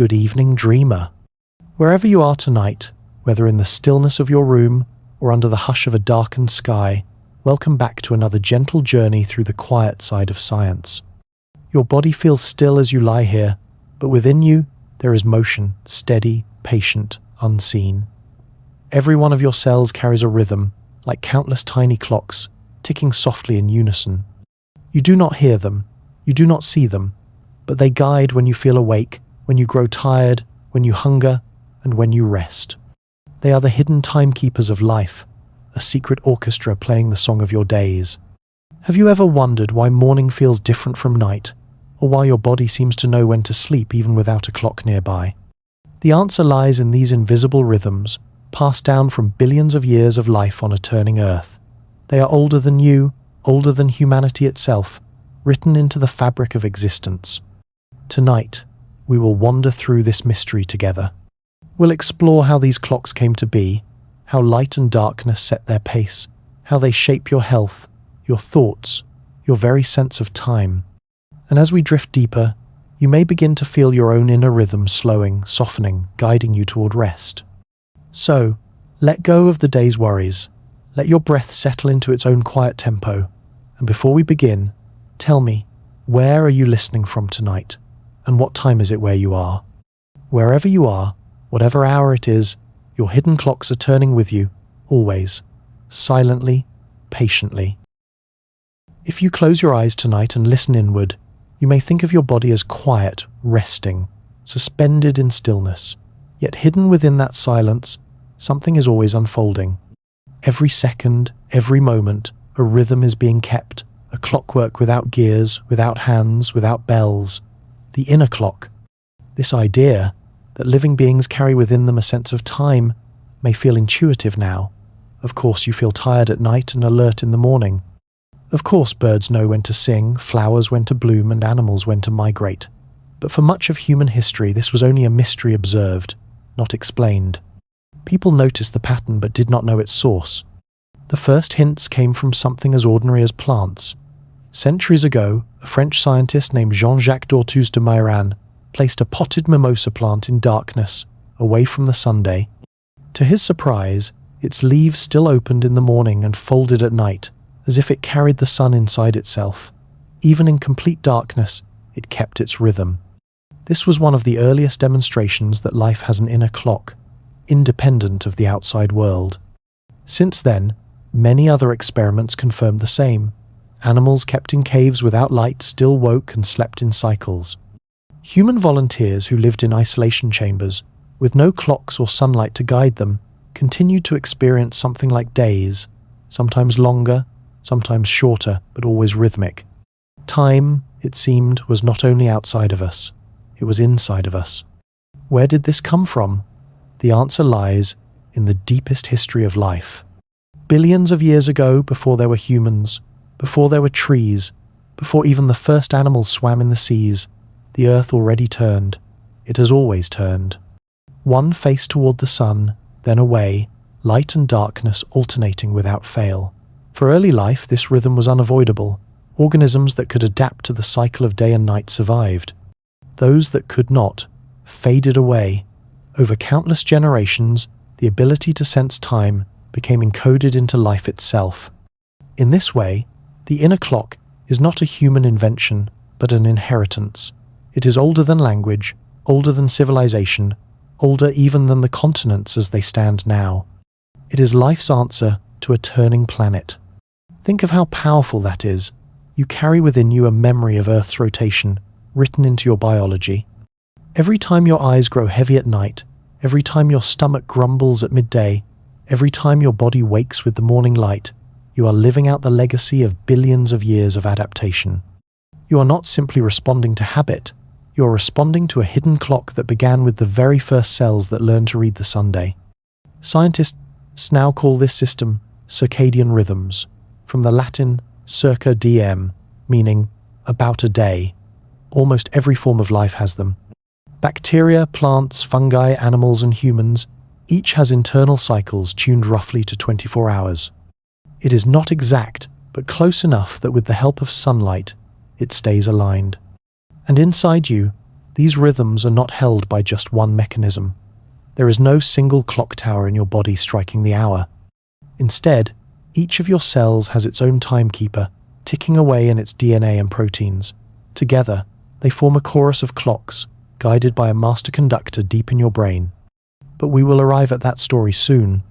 Good evening, dreamer. Wherever you are tonight, whether in the stillness of your room or under the hush of a darkened sky, welcome back to another gentle journey through the quiet side of science. Your body feels still as you lie here, but within you there is motion, steady, patient, unseen. Every one of your cells carries a rhythm, like countless tiny clocks, ticking softly in unison. You do not hear them, you do not see them, but they guide when you feel awake, when you grow tired, when you hunger, and when you rest. They are the hidden timekeepers of life, a secret orchestra playing the song of your days. Have you ever wondered why morning feels different from night, or why your body seems to know when to sleep even without a clock nearby? The answer lies in these invisible rhythms, passed down from billions of years of life on a turning Earth. They are older than you, older than humanity itself, written into the fabric of existence. Tonight, we will wander through this mystery together. We'll explore how these clocks came to be, how light and darkness set their pace, how they shape your health, your thoughts, your very sense of time. And as we drift deeper, you may begin to feel your own inner rhythm slowing, softening, guiding you toward rest. So, let go of the day's worries. Let your breath settle into its own quiet tempo. And before we begin, tell me, where are you listening from tonight? And what time is it where you are? Wherever you are, whatever hour it is, your hidden clocks are turning with you, always, silently, patiently. If you close your eyes tonight and listen inward, you may think of your body as quiet, resting, suspended in stillness. Yet hidden within that silence, something is always unfolding. Every second, every moment, a rhythm is being kept, a clockwork without gears, without hands, without bells. The inner clock. This idea that living beings carry within them a sense of time may feel intuitive now. Of course you feel tired at night and alert in the morning. Of course birds know when to sing, flowers when to bloom, and animals when to migrate. But for much of human history this was only a mystery observed, not explained. People noticed the pattern but did not know its source. The first hints came from something as ordinary as plants. Centuries ago, a French scientist named Jean-Jacques d'Orthez de Mairan placed a potted mimosa plant in darkness, away from the sunday. To his surprise, its leaves still opened in the morning and folded at night, as if it carried the sun inside itself. Even in complete darkness, it kept its rhythm. This was one of the earliest demonstrations that life has an inner clock, independent of the outside world. Since then, many other experiments confirmed the same. Animals kept in caves without light still woke and slept in cycles. Human volunteers who lived in isolation chambers, with no clocks or sunlight to guide them, continued to experience something like days, sometimes longer, sometimes shorter, but always rhythmic. Time, it seemed, was not only outside of us, it was inside of us. Where did this come from? The answer lies in the deepest history of life. Billions of years ago, before there were humans, before there were trees, before even the first animals swam in the seas, the earth already turned. It has always turned. One face toward the sun, then away, light and darkness alternating without fail. For early life, this rhythm was unavoidable. Organisms that could adapt to the cycle of day and night survived. Those that could not faded away. Over countless generations, the ability to sense time became encoded into life itself. In this way, the inner clock is not a human invention, but an inheritance. It is older than language, older than civilization, older even than the continents as they stand now. It is life's answer to a turning planet. Think of how powerful that is. You carry within you a memory of Earth's rotation, written into your biology. Every time your eyes grow heavy at night, every time your stomach grumbles at midday, every time your body wakes with the morning light, you are living out the legacy of billions of years of adaptation. You are not simply responding to habit, you are responding to a hidden clock that began with the very first cells that learned to read the Sunday. Scientists now call this system circadian rhythms, from the Latin circa diem, meaning about a day. Almost every form of life has them. Bacteria, plants, fungi, animals, and humans, each has internal cycles tuned roughly to 24 hours. It is not exact, but close enough that with the help of sunlight, it stays aligned. And inside you, These rhythms are not held by just one mechanism. There is no single clock tower in your body striking the hour. Instead, each of your cells has its own timekeeper, ticking away in its DNA and proteins. Together, they form a chorus of clocks, guided by a master conductor deep in your brain. But we will arrive at that story soon.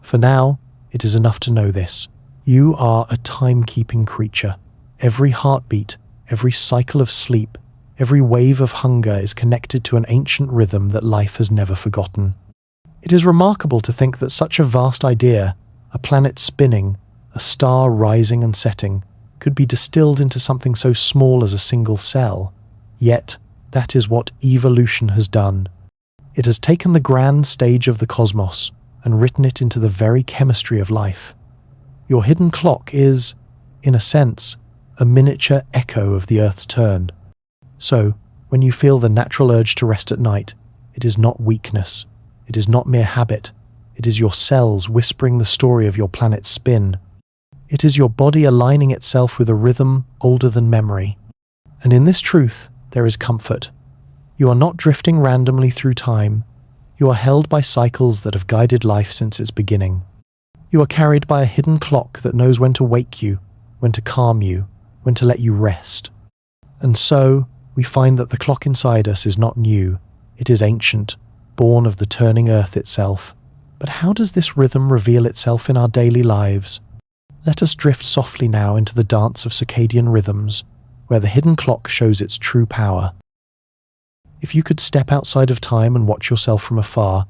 For now, it is enough to know this. You are a timekeeping creature. Every heartbeat, every cycle of sleep, every wave of hunger is connected to an ancient rhythm that life has never forgotten. It is remarkable to think that such a vast idea, a planet spinning, a star rising and setting, could be distilled into something so small as a single cell. Yet, that is what evolution has done. It has taken the grand stage of the cosmos and written it into the very chemistry of life. Your hidden clock is, in a sense, a miniature echo of the Earth's turn. So, when you feel the natural urge to rest at night, it is not weakness, it is not mere habit, it is your cells whispering the story of your planet's spin. It is your body aligning itself with a rhythm older than memory. And in this truth, there is comfort. You are not drifting randomly through time. You are held by cycles that have guided life since its beginning. You are carried by a hidden clock that knows when to wake you, when to calm you, when to let you rest. And so, we find that the clock inside us is not new. It is ancient, born of the turning earth itself. But how does this rhythm reveal itself in our daily lives? Let us drift softly now into the dance of circadian rhythms, where the hidden clock shows its true power. If you could step outside of time and watch yourself from afar,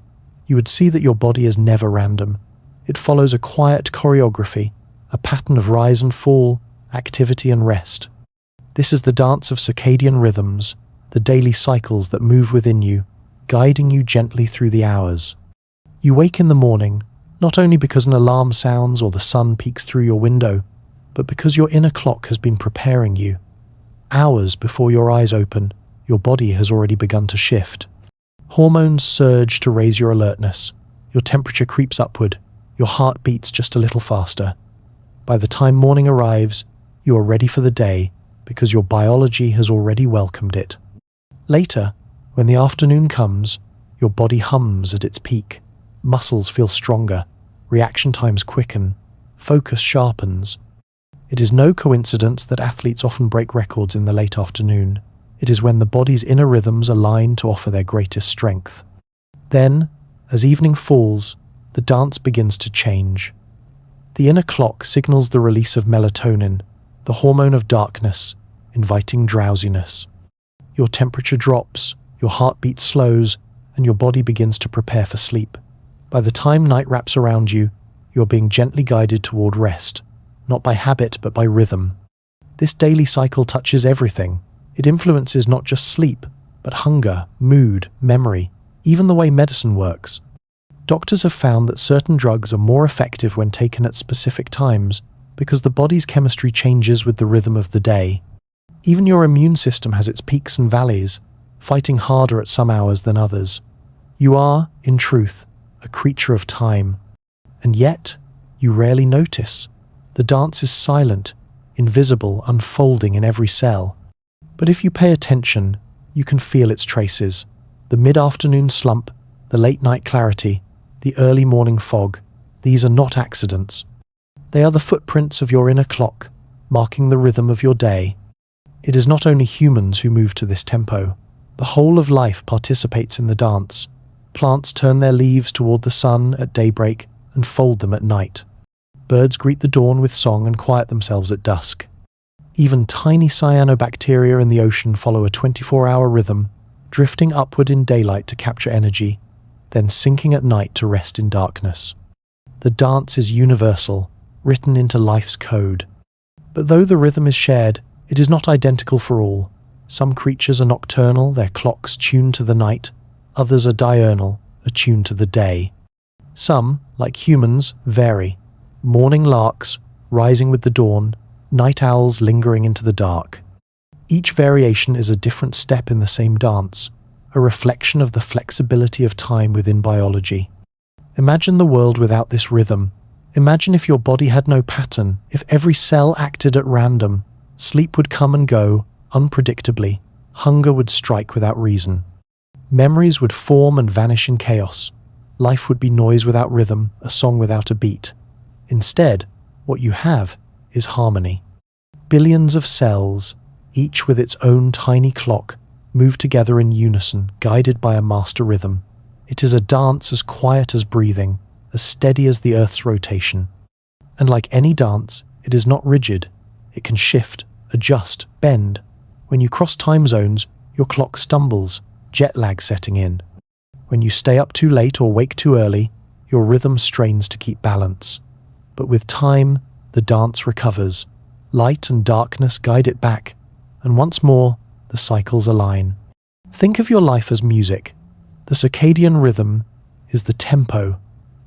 you would see that your body is never random. It follows a quiet choreography, a pattern of rise and fall, activity and rest. This is the dance of circadian rhythms, the daily cycles that move within you, guiding you gently through the hours. You wake in the morning, not only because an alarm sounds or the sun peeks through your window, but because your inner clock has been preparing you. Hours before your eyes open, your body has already begun to shift. Hormones surge to raise your alertness. Your temperature creeps upward. Your heart beats just a little faster. By the time morning arrives, you are ready for the day because your biology has already welcomed it. Later, when the afternoon comes, your body hums at its peak. Muscles feel stronger. Reaction times quicken. Focus sharpens. It is no coincidence that athletes often break records in the late afternoon. It is when the body's inner rhythms align to offer their greatest strength. Then, as evening falls, the dance begins to change. The inner clock signals the release of melatonin, the hormone of darkness, inviting drowsiness. Your temperature drops, your heartbeat slows, and your body begins to prepare for sleep. By the time night wraps around you, you are being gently guided toward rest, not by habit but by rhythm. This daily cycle touches everything. It influences not just sleep, but hunger, mood, memory, even the way medicine works. Doctors have found that certain drugs are more effective when taken at specific times because the body's chemistry changes with the rhythm of the day. Even your immune system has its peaks and valleys, fighting harder at some hours than others. You are, in truth, a creature of time. And yet, you rarely notice. The dance is silent, invisible, unfolding in every cell. But if you pay attention, you can feel its traces. The mid-afternoon slump, the late-night clarity, the early morning fog, these are not accidents. They are the footprints of your inner clock, marking the rhythm of your day. It is not only humans who move to this tempo. The whole of life participates in the dance. Plants turn their leaves toward the sun at daybreak and fold them at night. Birds greet the dawn with song and quiet themselves at dusk. Even tiny cyanobacteria in the ocean follow a 24-hour rhythm, drifting upward in daylight to capture energy, then sinking at night to rest in darkness. The dance is universal, written into life's code. But though the rhythm is shared, it is not identical for all. Some creatures are nocturnal, their clocks tuned to the night. Others are diurnal, attuned to the day. Some, like humans, vary. Morning larks, rising with the dawn, night owls lingering into the dark. Each variation is a different step in the same dance, a reflection of the flexibility of time within biology. Imagine the world without this rhythm. Imagine if your body had no pattern, if every cell acted at random. Sleep would come and go, unpredictably. Hunger would strike without reason. Memories would form and vanish in chaos. Life would be noise without rhythm, a song without a beat. Instead, what you have is harmony. Billions of cells, each with its own tiny clock, move together in unison, guided by a master rhythm. It is a dance as quiet as breathing, as steady as the Earth's rotation. And like any dance, it is not rigid. It can shift, adjust, bend. When you cross time zones, your clock stumbles, jet lag setting in. When you stay up too late or wake too early, your rhythm strains to keep balance. But with time, the dance recovers. Light and darkness guide it back, and once more, the cycles align. Think of your life as music. The circadian rhythm is the tempo,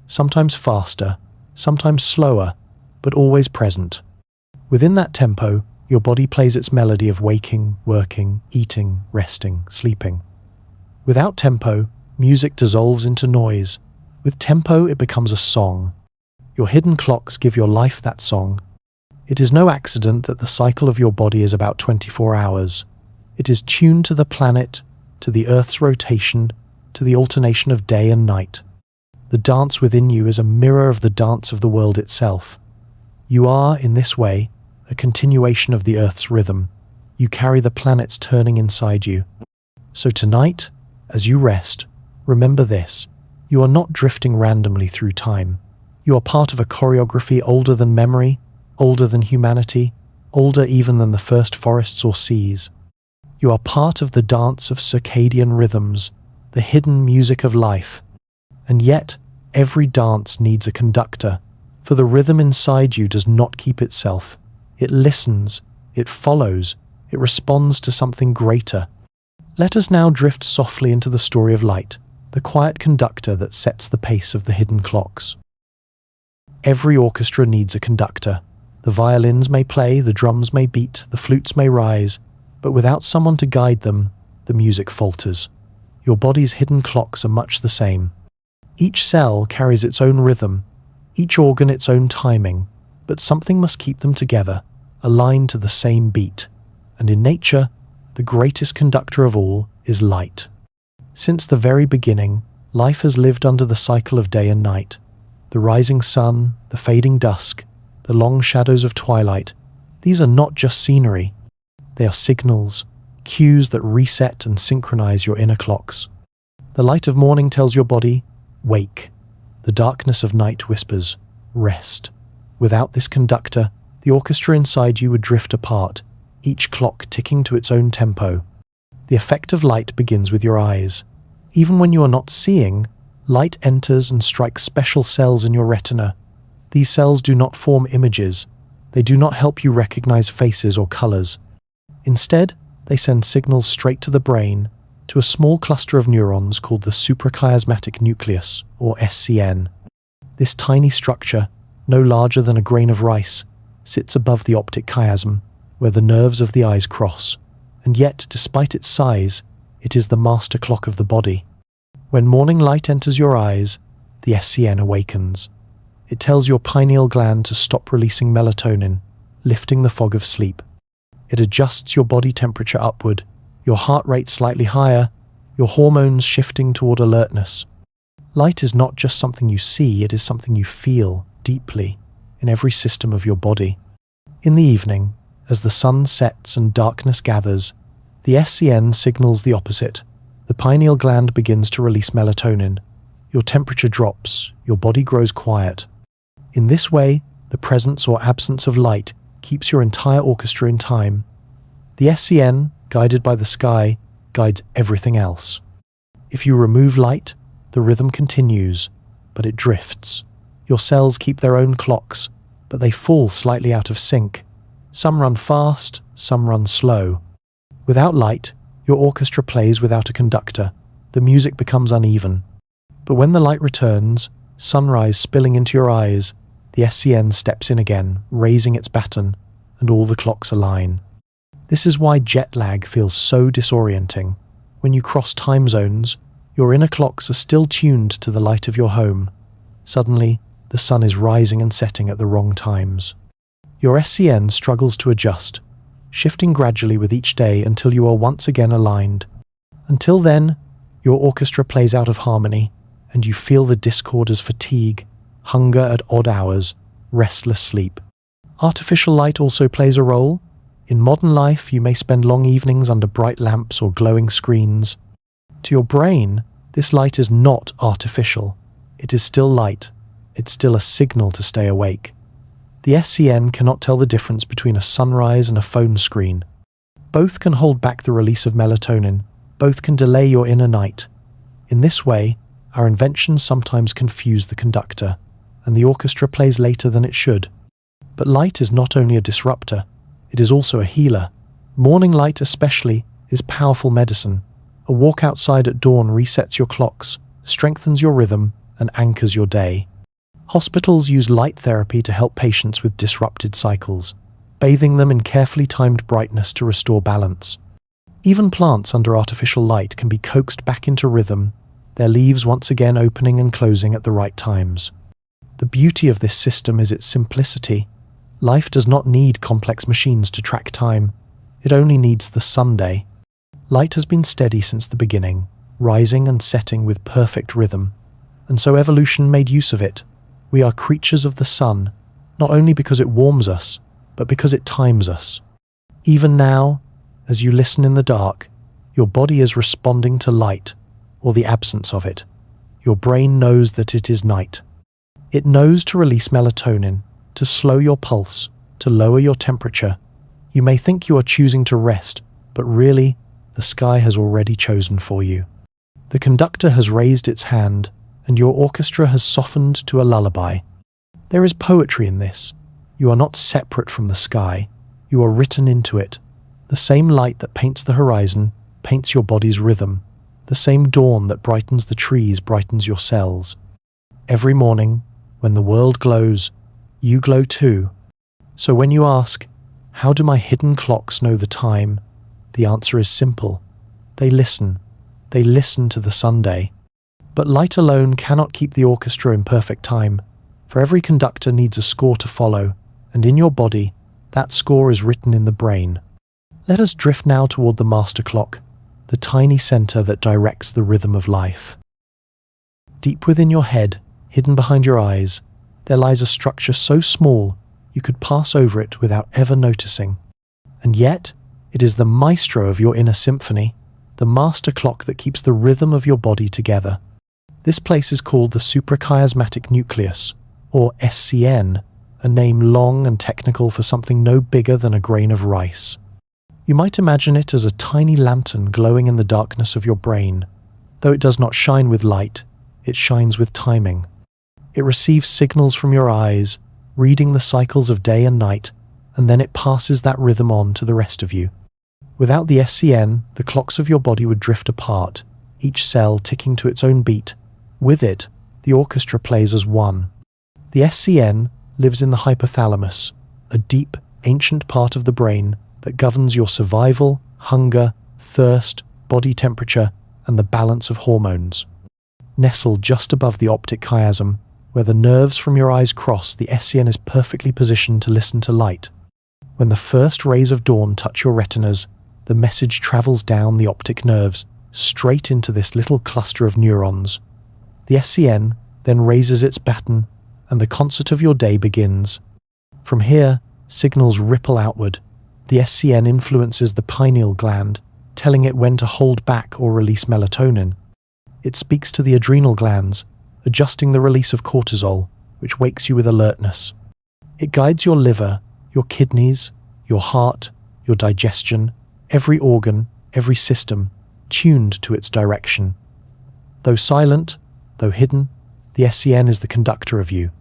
sometimes faster, sometimes slower, but always present. Within that tempo, your body plays its melody of waking, working, eating, resting, sleeping. Without tempo, music dissolves into noise. With tempo, it becomes a song. Your hidden clocks give your life that song. It is no accident that the cycle of your body is about 24 hours. It is tuned to the planet, to the Earth's rotation, to the alternation of day and night. The dance within you is a mirror of the dance of the world itself. You are, in this way, a continuation of the Earth's rhythm. You carry the planet's turning inside you. So tonight, as you rest, remember this: you are not drifting randomly through time. You are part of a choreography older than memory, older than humanity, older even than the first forests or seas. You are part of the dance of circadian rhythms, the hidden music of life. And yet, every dance needs a conductor, for the rhythm inside you does not keep itself. It listens, it follows, it responds to something greater. Let us now drift softly into the story of light, the quiet conductor that sets the pace of the hidden clocks. Every orchestra needs a conductor. The violins may play, the drums may beat, the flutes may rise, but without someone to guide them, the music falters. Your body's hidden clocks are much the same. Each cell carries its own rhythm, each organ its own timing, but something must keep them together, aligned to the same beat. And in nature, the greatest conductor of all is light. Since the very beginning, life has lived under the cycle of day and night. The rising sun, the fading dusk, the long shadows of twilight, these are not just scenery. They are signals, cues that reset and synchronize your inner clocks. The light of morning tells your body, wake. The darkness of night whispers, rest. Without this conductor, the orchestra inside you would drift apart, each clock ticking to its own tempo. The effect of light begins with your eyes. Even when you are not seeing, light enters and strikes special cells in your retina. These cells do not form images. They do not help you recognize faces or colors. Instead, they send signals straight to the brain, to a small cluster of neurons called the suprachiasmatic nucleus, or SCN. This tiny structure, no larger than a grain of rice, sits above the optic chiasm, where the nerves of the eyes cross. And yet, despite its size, it is the master clock of the body. When morning light enters your eyes, the SCN awakens. It tells your pineal gland to stop releasing melatonin, lifting the fog of sleep. It adjusts your body temperature upward, your heart rate slightly higher, your hormones shifting toward alertness. Light is not just something you see, it is something you feel deeply in every system of your body. In the evening, as the sun sets and darkness gathers, the SCN signals the opposite. The pineal gland begins to release melatonin. Your temperature drops, your body grows quiet. In this way, the presence or absence of light keeps your entire orchestra in time. The SCN, guided by the sky, guides everything else. If you remove light, the rhythm continues, but it drifts. Your cells keep their own clocks, but they fall slightly out of sync. Some run fast, some run slow. Without light, your orchestra plays without a conductor. The music becomes uneven. But when the light returns, sunrise spilling into your eyes, the SCN steps in again, raising its baton, and all the clocks align. This is why jet lag feels so disorienting. When you cross time zones, your inner clocks are still tuned to the light of your home. Suddenly, the sun is rising and setting at the wrong times. Your SCN struggles to adjust. shifting gradually with each day until you are once again aligned. Until then, your orchestra plays out of harmony, and you feel the discord as fatigue, hunger at odd hours, restless sleep. Artificial light also plays a role. In modern life, you may spend long evenings under bright lamps or glowing screens. To your brain, this light is not artificial. It is still light. It's still a signal to stay awake. The SCN cannot tell the difference between a sunrise and a phone screen. Both can hold back the release of melatonin. Both can delay your inner night. In this way, our inventions sometimes confuse the conductor, and the orchestra plays later than it should. But light is not only a disruptor, it is also a healer. Morning light especially is powerful medicine. A walk outside at dawn resets your clocks, strengthens your rhythm, and anchors your day. Hospitals use light therapy to help patients with disrupted cycles, bathing them in carefully timed brightness to restore balance. Even plants under artificial light can be coaxed back into rhythm, their leaves once again opening and closing at the right times. The beauty of this system is its simplicity. Life does not need complex machines to track time. It only needs the Sunday. Light has been steady since the beginning, rising and setting with perfect rhythm. And so evolution made use of it. We are creatures of the sun, not only because it warms us, but because it times us. Even now, as you listen in the dark, your body is responding to light, or the absence of it. Your brain knows that it is night. It knows to release melatonin, to slow your pulse, to lower your temperature. You may think you are choosing to rest, but really, the sky has already chosen for you. The conductor has raised its hand, and your orchestra has softened to a lullaby. There is poetry in this. You are not separate from the sky. You are written into it. The same light that paints the horizon paints your body's rhythm. The same dawn that brightens the trees brightens your cells. Every morning, when the world glows, you glow too. So when you ask, how do my hidden clocks know the time? The answer is simple. They listen. They listen to the Sunday. But light alone cannot keep the orchestra in perfect time. For every conductor needs a score to follow, and in your body, that score is written in the brain. Let us drift now toward the master clock, the tiny center that directs the rhythm of life. Deep within your head, hidden behind your eyes, there lies a structure so small you could pass over it without ever noticing. And yet, it is the maestro of your inner symphony, the master clock that keeps the rhythm of your body together. This place is called the suprachiasmatic nucleus, or SCN, a name long and technical for something no bigger than a grain of rice. You might imagine it as a tiny lantern glowing in the darkness of your brain. Though it does not shine with light, it shines with timing. It receives signals from your eyes, reading the cycles of day and night, and then it passes that rhythm on to the rest of you. Without the SCN, the clocks of your body would drift apart, each cell ticking to its own beat. With it, the orchestra plays as one. The SCN lives in the hypothalamus, a deep, ancient part of the brain that governs your survival, hunger, thirst, body temperature, and the balance of hormones. Nestled just above the optic chiasm, where the nerves from your eyes cross, the SCN is perfectly positioned to listen to light. When the first rays of dawn touch your retinas, the message travels down the optic nerves, straight into this little cluster of neurons. The SCN then raises its baton, and the concert of your day begins. From here, signals ripple outward. The SCN influences the pineal gland, telling it when to hold back or release melatonin. It speaks to the adrenal glands, adjusting the release of cortisol, which wakes you with alertness. It guides your liver, your kidneys, your heart, your digestion, every organ, every system, tuned to its direction. Though silent, though hidden, the SCN is the conductor of you.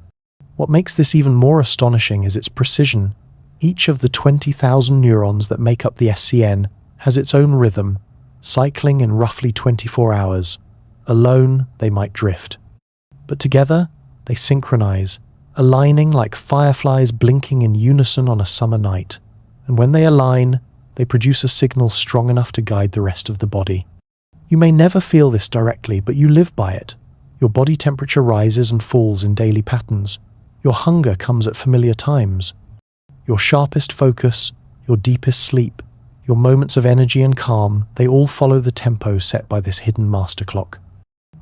What makes this even more astonishing is its precision. Each of the 20,000 neurons that make up the SCN has its own rhythm, cycling in roughly 24 hours. Alone, they might drift. But together, they synchronize, aligning like fireflies blinking in unison on a summer night. And when they align, they produce a signal strong enough to guide the rest of the body. You may never feel this directly, but you live by it. Your body temperature rises and falls in daily patterns. Your hunger comes at familiar times. Your sharpest focus, your deepest sleep, your moments of energy and calm, they all follow the tempo set by this hidden master clock.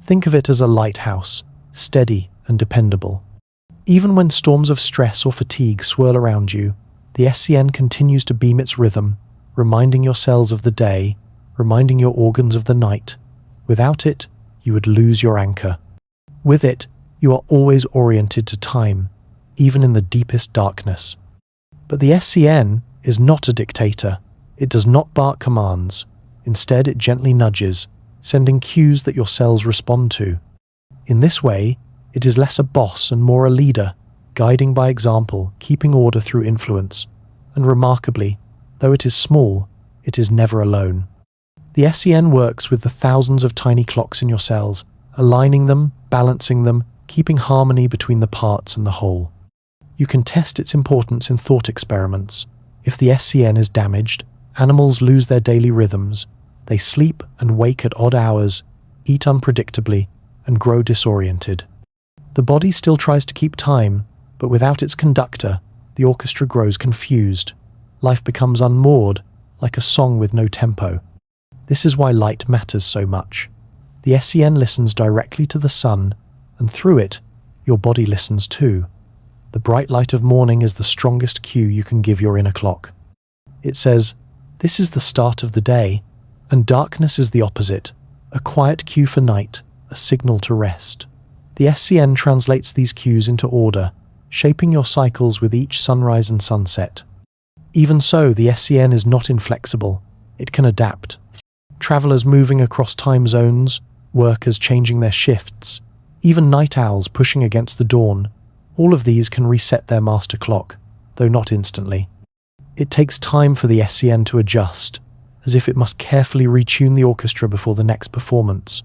Think of it as a lighthouse, steady and dependable. Even when storms of stress or fatigue swirl around you, the SCN continues to beam its rhythm, reminding your cells of the day, reminding your organs of the night. Without it, you would lose your anchor. With it, you are always oriented to time, even in the deepest darkness. But the SCN is not a dictator. It does not bark commands. Instead, it gently nudges, sending cues that your cells respond to. In this way, it is less a boss and more a leader, guiding by example, keeping order through influence. And remarkably, though it is small, it is never alone. The SCN works with the thousands of tiny clocks in your cells, aligning them, balancing them, keeping harmony between the parts and the whole. You can test its importance in thought experiments. If the SCN is damaged, animals lose their daily rhythms. They sleep and wake at odd hours, eat unpredictably, and grow disoriented. The body still tries to keep time, but without its conductor, the orchestra grows confused. Life becomes unmoored, like a song with no tempo. This is why light matters so much. The SCN listens directly to the sun, and through it, your body listens too. The bright light of morning is the strongest cue you can give your inner clock. It says, "This is the start of the day," and darkness is the opposite, a quiet cue for night, a signal to rest. The SCN translates these cues into order, shaping your cycles with each sunrise and sunset. Even so, the SCN is not inflexible. It can adapt. Travelers moving across time zones, workers changing their shifts, even night owls pushing against the dawn, all of these can reset their master clock, though not instantly. It takes time for the SCN to adjust, as if it must carefully retune the orchestra before the next performance.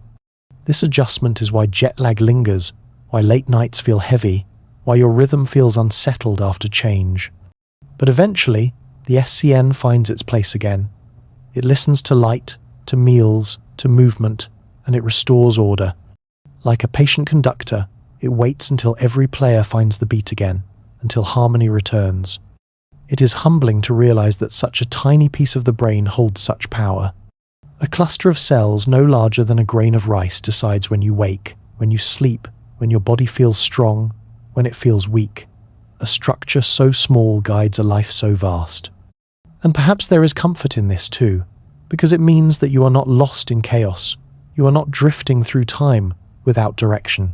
This adjustment is why jet lag lingers, why late nights feel heavy, why your rhythm feels unsettled after change. But eventually, the SCN finds its place again. It listens to light, to meals, to movement, and it restores order. Like a patient conductor, it waits until every player finds the beat again, until harmony returns. It is humbling to realize that such a tiny piece of the brain holds such power. A cluster of cells no larger than a grain of rice decides when you wake, when you sleep, when your body feels strong, when it feels weak. A structure so small guides a life so vast. And perhaps there is comfort in this too, because it means that you are not lost in chaos. You are not drifting through time without direction.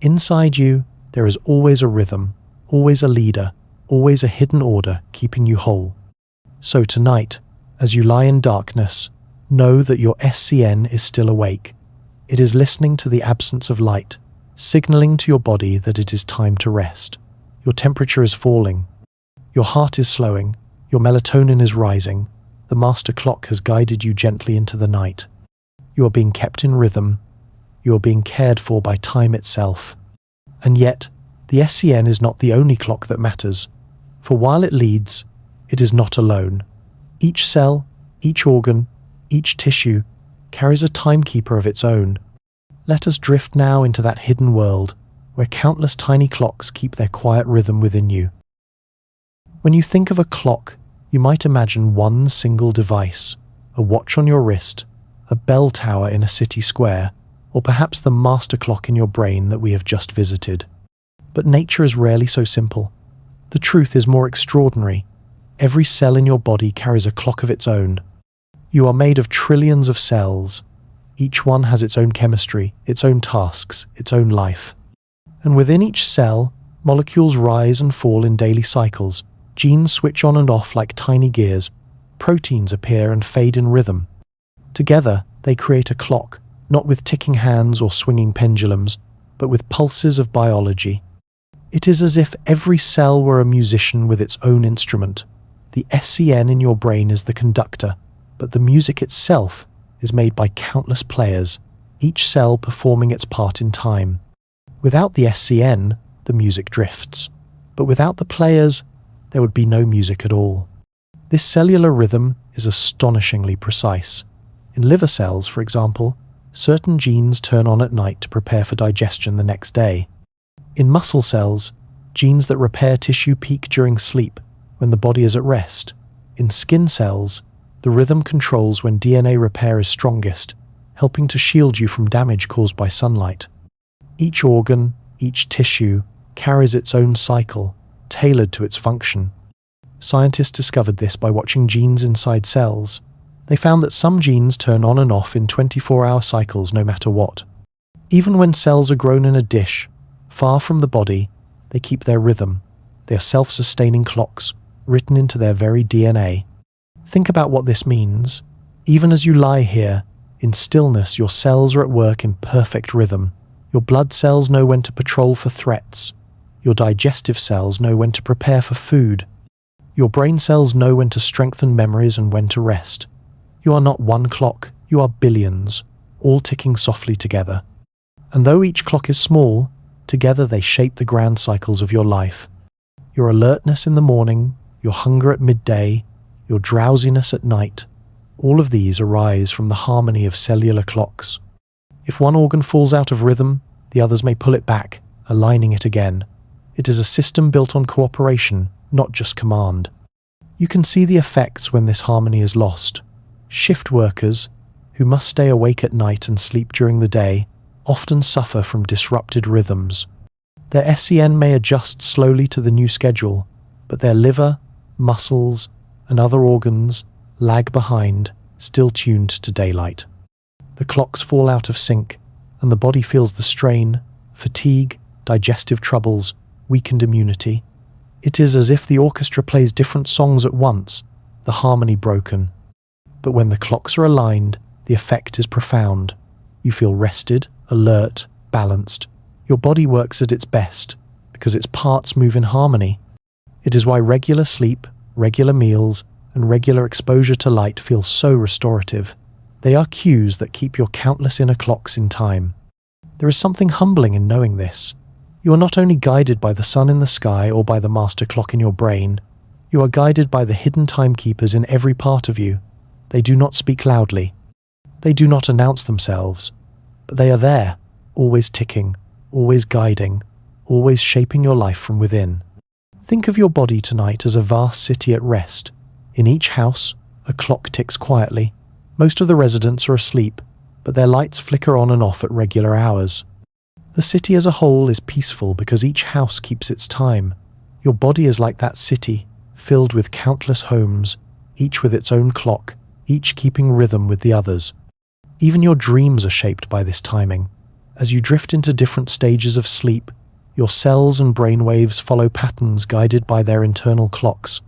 Inside you, there is always a rhythm, always a leader, always a hidden order keeping you whole. So tonight, as you lie in darkness, know that your SCN is still awake. It is listening to the absence of light, signaling to your body that it is time to rest. Your temperature is falling. Your heart is slowing. Your melatonin is rising. The master clock has guided you gently into the night. You are being kept in rhythm. You are being cared for by time itself. And yet, the SCN is not the only clock that matters. For while it leads, it is not alone. Each cell, each organ, each tissue carries a timekeeper of its own. Let us drift now into that hidden world where countless tiny clocks keep their quiet rhythm within you. When you think of a clock, you might imagine one single device, a watch on your wrist, a bell tower in a city square, or perhaps the master clock in your brain that we have just visited. But nature is rarely so simple. The truth is more extraordinary. Every cell in your body carries a clock of its own. You are made of trillions of cells. Each one has its own chemistry, its own tasks, its own life. And within each cell, molecules rise and fall in daily cycles. Genes switch on and off like tiny gears. Proteins appear and fade in rhythm. Together, they create a clock, not with ticking hands or swinging pendulums, but with pulses of biology. It is as if every cell were a musician with its own instrument. The SCN in your brain is the conductor, but the music itself is made by countless players, each cell performing its part in time. Without the SCN, the music drifts. But without the players, there would be no music at all. This cellular rhythm is astonishingly precise. In liver cells, for example, certain genes turn on at night to prepare for digestion the next day. In muscle cells, genes that repair tissue peak during sleep, when the body is at rest. In skin cells, the rhythm controls when DNA repair is strongest, helping to shield you from damage caused by sunlight. Each organ, each tissue, carries its own cycle, tailored to its function. Scientists discovered this by watching genes inside cells. They found that some genes turn on and off in 24-hour cycles no matter what. Even when cells are grown in a dish, far from the body, they keep their rhythm. They are self-sustaining clocks, written into their very DNA. Think about what this means. Even as you lie here, in stillness, your cells are at work in perfect rhythm. Your blood cells know when to patrol for threats. Your digestive cells know when to prepare for food. Your brain cells know when to strengthen memories and when to rest. You are not one clock, you are billions, all ticking softly together. And though each clock is small, together they shape the grand cycles of your life. Your alertness in the morning, your hunger at midday, your drowsiness at night, all of these arise from the harmony of cellular clocks. If one organ falls out of rhythm, the others may pull it back, aligning it again. It is a system built on cooperation, not just command. You can see the effects when this harmony is lost. Shift workers, who must stay awake at night and sleep during the day, often suffer from disrupted rhythms. Their SCN may adjust slowly to the new schedule, but their liver, muscles, and other organs lag behind, still tuned to daylight. The clocks fall out of sync, and the body feels the strain, fatigue, digestive troubles, weakened immunity. It is as if the orchestra plays different songs at once, the harmony broken. But when the clocks are aligned, the effect is profound. You feel rested, alert, balanced. Your body works at its best, because its parts move in harmony. It is why regular sleep, regular meals, and regular exposure to light feel so restorative. They are cues that keep your countless inner clocks in time. There is something humbling in knowing this. You are not only guided by the sun in the sky or by the master clock in your brain, you are guided by the hidden timekeepers in every part of you. They do not speak loudly. They do not announce themselves. But they are there, always ticking, always guiding, always shaping your life from within. Think of your body tonight as a vast city at rest. In each house, a clock ticks quietly. Most of the residents are asleep, but their lights flicker on and off at regular hours. The city as a whole is peaceful because each house keeps its time. Your body is like that city, filled with countless homes, each with its own clock, each keeping rhythm with the others. Even your dreams are shaped by this timing. As you drift into different stages of sleep, your cells and brain waves follow patterns guided by their internal clocks.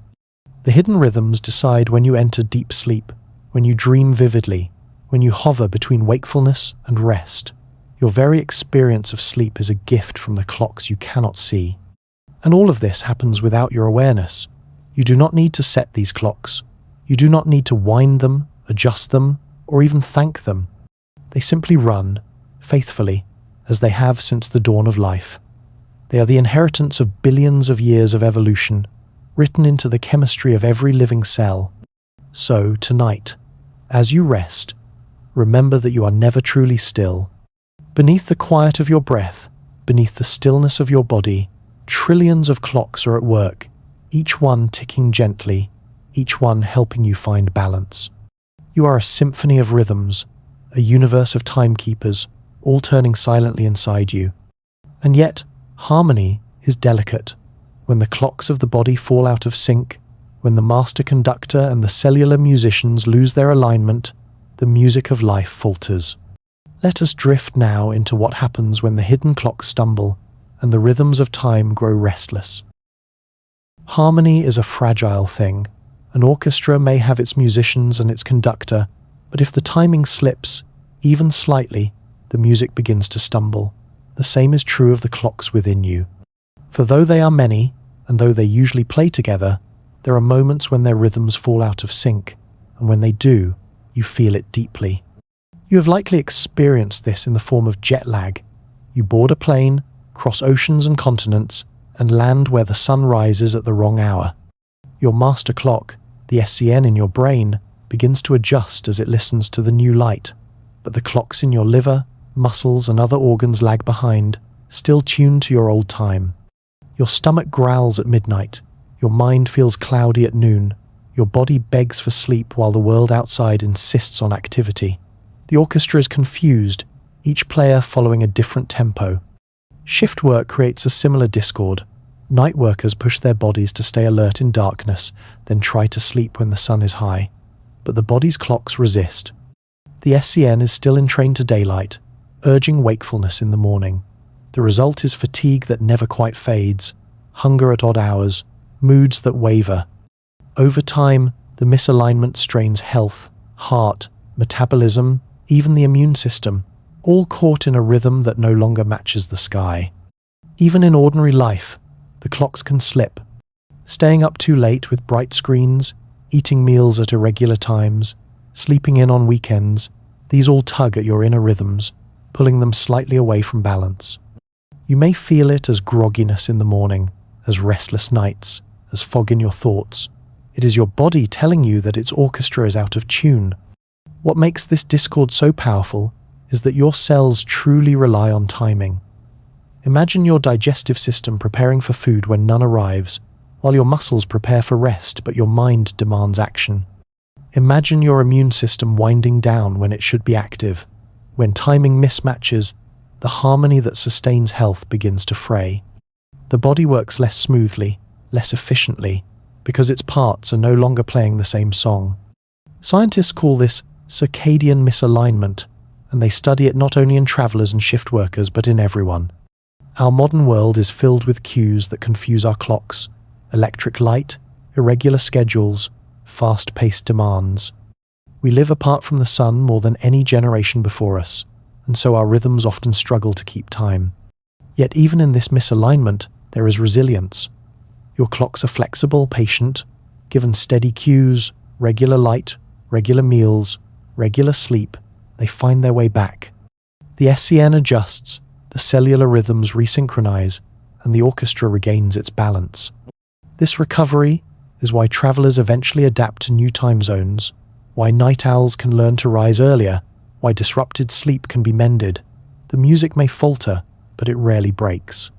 The hidden rhythms decide when you enter deep sleep, when you dream vividly, when you hover between wakefulness and rest. Your very experience of sleep is a gift from the clocks you cannot see. And all of this happens without your awareness. You do not need to set these clocks. You do not need to wind them, adjust them, or even thank them. They simply run, faithfully, as they have since the dawn of life. They are the inheritance of billions of years of evolution, written into the chemistry of every living cell. So, tonight, as you rest, remember that you are never truly still. Beneath the quiet of your breath, beneath the stillness of your body, trillions of clocks are at work, each one ticking gently, each one helping you find balance. You are a symphony of rhythms, a universe of timekeepers, all turning silently inside you. And yet, harmony is delicate. When the clocks of the body fall out of sync, when the master conductor and the cellular musicians lose their alignment, the music of life falters. Let us drift now into what happens when the hidden clocks stumble and the rhythms of time grow restless. Harmony is a fragile thing. An orchestra may have its musicians and its conductor, but if the timing slips, even slightly, the music begins to stumble. The same is true of the clocks within you. For though they are many, and though they usually play together, there are moments when their rhythms fall out of sync, and when they do, you feel it deeply. You have likely experienced this in the form of jet lag. You board a plane, cross oceans and continents, and land where the sun rises at the wrong hour. Your master clock, the SCN in your brain, begins to adjust as it listens to the new light, but the clocks in your liver, muscles, and other organs lag behind, still tuned to your old time. Your stomach growls at midnight, your mind feels cloudy at noon, Your body begs for sleep while the world outside insists on activity. The orchestra is confused, each player following a different tempo. Shift work creates a similar discord. Night workers push their bodies to stay alert in darkness, then try to sleep when the sun is high. But the body's clocks resist. The SCN is still entrained to daylight, urging wakefulness in the morning. The result is fatigue that never quite fades, hunger at odd hours, moods that waver. Over time, the misalignment strains health, heart, metabolism, even the immune system, all caught in a rhythm that no longer matches the sky. Even in ordinary life, the clocks can slip. Staying up too late with bright screens, eating meals at irregular times, sleeping in on weekends, these all tug at your inner rhythms, pulling them slightly away from balance. You may feel it as grogginess in the morning, as restless nights, as fog in your thoughts. It is your body telling you that its orchestra is out of tune. What makes this discord so powerful is that your cells truly rely on timing. Imagine your digestive system preparing for food when none arrives, while your muscles prepare for rest but your mind demands action. Imagine your immune system winding down when it should be active. When timing mismatches, the harmony that sustains health begins to fray. The body works less smoothly, less efficiently, because its parts are no longer playing the same song. Scientists call this circadian misalignment, and they study it not only in travelers and shift workers but in everyone. Our modern world is filled with cues that confuse our clocks: electric light, irregular schedules, fast-paced demands. We live apart from the sun more than any generation before us, and so our rhythms often struggle to keep time. Yet even in this misalignment, there is resilience. Your clocks are flexible, patient, given steady cues, regular light, regular meals, regular sleep, they find their way back. The SCN adjusts, the cellular rhythms resynchronize, and the orchestra regains its balance. This recovery is why travelers eventually adapt to new time zones, why night owls can learn to rise earlier, why disrupted sleep can be mended. The music may falter, but it rarely breaks.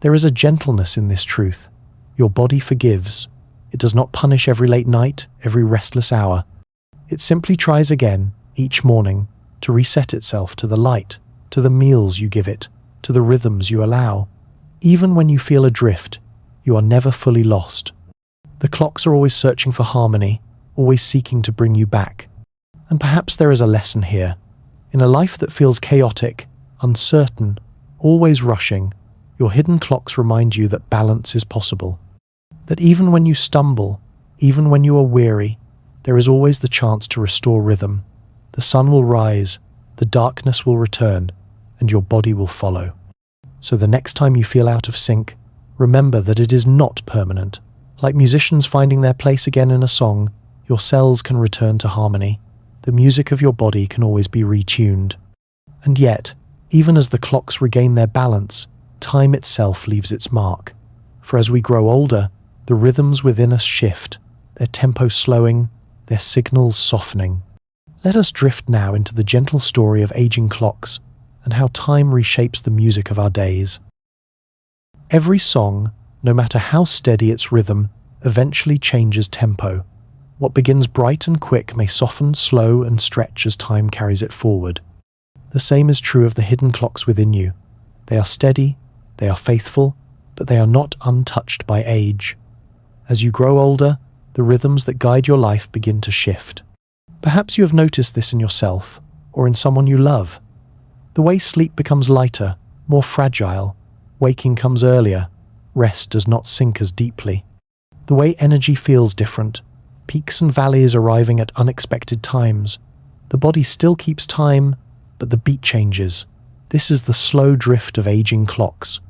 There is a gentleness in this truth. Your body forgives. It does not punish every late night, every restless hour. It simply tries again, each morning, to reset itself to the light, to the meals you give it, to the rhythms you allow. Even when you feel adrift, you are never fully lost. The clocks are always searching for harmony, always seeking to bring you back. And perhaps there is a lesson here. In a life that feels chaotic, uncertain, always rushing, your hidden clocks remind you that balance is possible. That even when you stumble, even when you are weary, there is always the chance to restore rhythm. The sun will rise, the darkness will return, and your body will follow. So the next time you feel out of sync, remember that it is not permanent. Like musicians finding their place again in a song, your cells can return to harmony. The music of your body can always be retuned. And yet, even as the clocks regain their balance, time itself leaves its mark. For as we grow older, the rhythms within us shift, their tempo slowing, their signals softening. Let us drift now into the gentle story of aging clocks and how time reshapes the music of our days. Every song, no matter how steady its rhythm, eventually changes tempo. What begins bright and quick may soften, slow, and stretch as time carries it forward. The same is true of the hidden clocks within you. They are steady, they are faithful, but they are not untouched by age. As you grow older, the rhythms that guide your life begin to shift. Perhaps you have noticed this in yourself, or in someone you love. The way sleep becomes lighter, more fragile, waking comes earlier, rest does not sink as deeply. The way energy feels different, peaks and valleys arriving at unexpected times. The body still keeps time, but the beat changes. This is the slow drift of aging clocks.